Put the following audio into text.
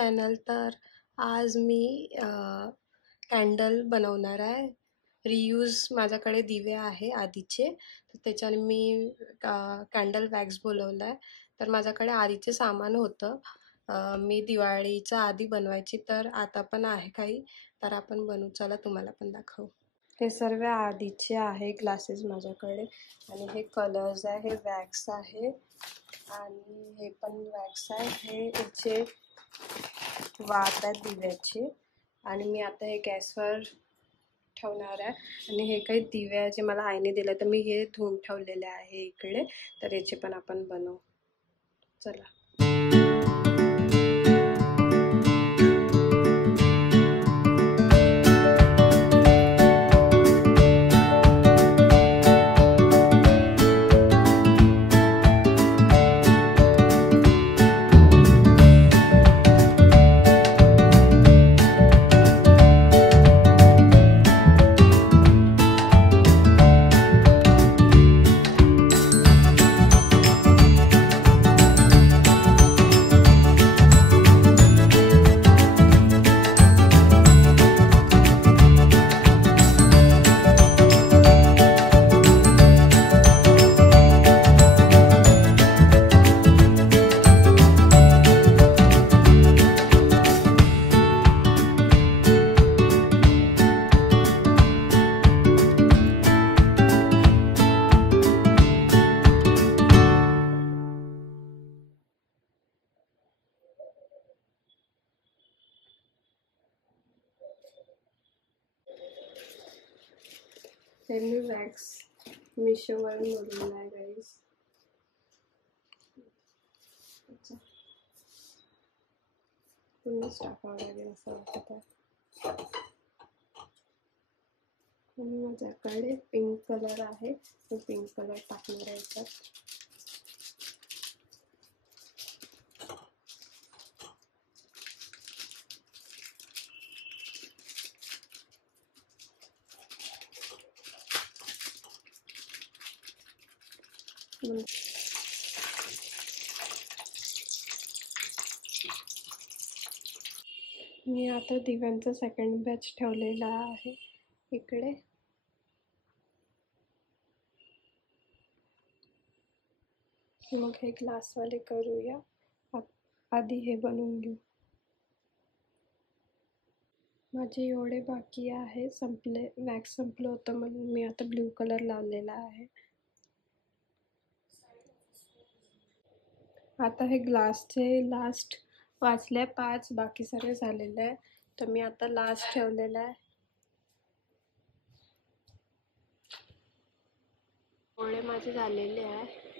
Channel. तर आज मी candle बनवणार आहे. रियूज माझ्याकडे दिवे आहे आधीचे, तर त्याच्याने मी कॅन्डल वॅक्स बोलवला आहे. तर माझ्याकडे आधीचे सामान होतं, मी दिवाळीच्या आधी बनवायची, तर आता पण आहे काही, तर आपण बनवू. चला तुम्हाला पण दाखवू. हे सर्व आधीचे आहे ग्लासेस माझ्याकडे, आणि हे कलर्स आहे, हे वॅक्स आहे, आणि हे पण वॅक्स आहे. हे याचे वात आहे दिव्याचे, आणि मी आता हे गॅसवर ठेवणार आहे. आणि हे काही दिवे आहे जे मला आईने दिले, तर मी हे धुवून ठेवलेले आहे इकडे, तर याचे पण आपण बनवू. चला. हे मी वॅक्स मिशोवरून मागवला आहे गाईस. तुम्हीच टाकावं लागेल असं वाटत आहे. आणि माझ्याकडे पिंक कलर आहे, तो पिंक कलर टाकणार आहे याच्यात. मी आता दिव्यांचा सेकंड बॅच ठेवलेला आहे इकडे. मग हे ग्लासवाले करूया. आधी हे बनवून घेऊ. माझे एवढे बाकी आहे, संपले, वॅक्स संपलं होतं म्हणून मी आता ब्ल्यू कलर लावलेला आहे. आता हे ग्लासचे लास्ट वाचले 5, बाकी सर्व झालेले आहे, तर मी आता लास्ट ठेवलेला आहे. एवढे माझे झालेले आहे.